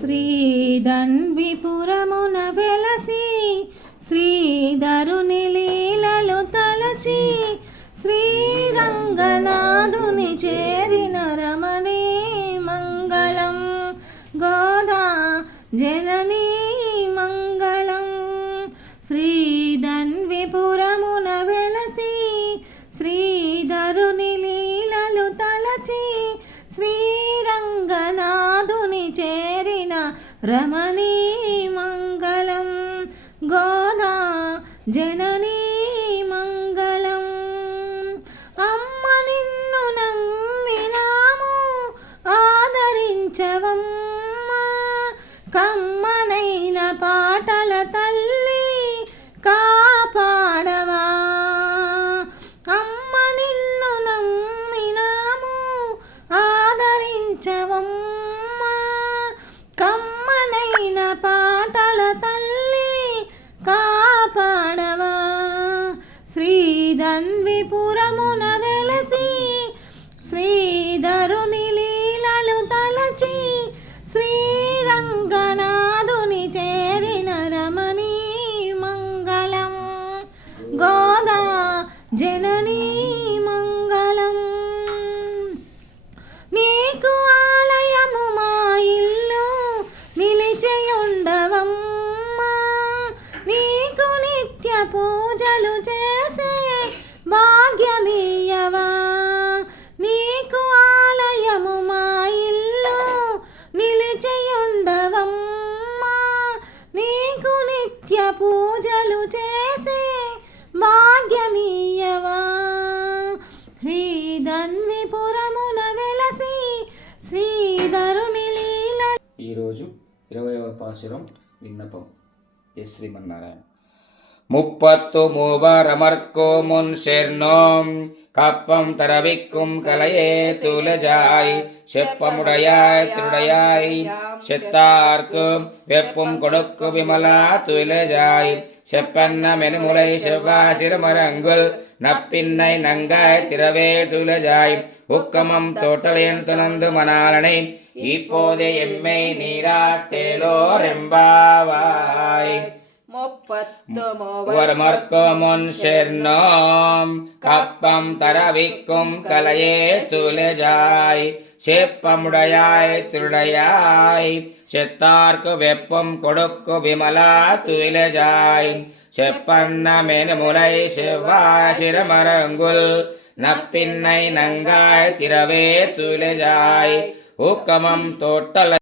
శ్రీధన్విపురమున వెలసి శ్రీధరుని లీలలు తలచి శ్రీరంగనాథుని చేరిన రమణీ మంగళం గోదా జననీ రమణీ మంగళం గోదా జననీ మంగళం. అమ్మ నిన్ను నమ్మినాము ఆదరించవమ్మ. కమ్మ తన్విపురమున ఈరోజు ఇరవయవ పాశురం విన్నపం. ఏ శ్రీమన్నారాయణ. முப்பத்து மூவரமர்க்கோ முன் சேர்ந்தோம் கப்பம் தரவிக்கும் கலையே துலஜாய். செப்பமுடையாய் திருடையாய். செத்தார்க்கும் வெப்பும் கொடுக்கு விமலா துலஜாய். செப்பன்ன மெனுமுலை செவ்வாசிரமரங்குல் நப்பின்னை நங்காய் திரவே துலஜாய். உக்கமம் தோட்டலையன் துணந்து மணாலனை. இப்போதே எம்மை நீராட்டேலோ ரெம்பாவா ஒரு மர்க்கமுன் கப்பம் தரவிக்கும் கலையே துலஜாய் சேப்பமுடையாய் திருடையாய் செத்தார்க்கு வெப்பம் கொடுக்கு விமலா துயிலஜாய் செப்பன்ன மெனுமுலை செவ்வாசிரமரங்குல் நப்பின்னை நங்காய் திரவே துயிலஜாய் ஊக்கமம் தோட்டல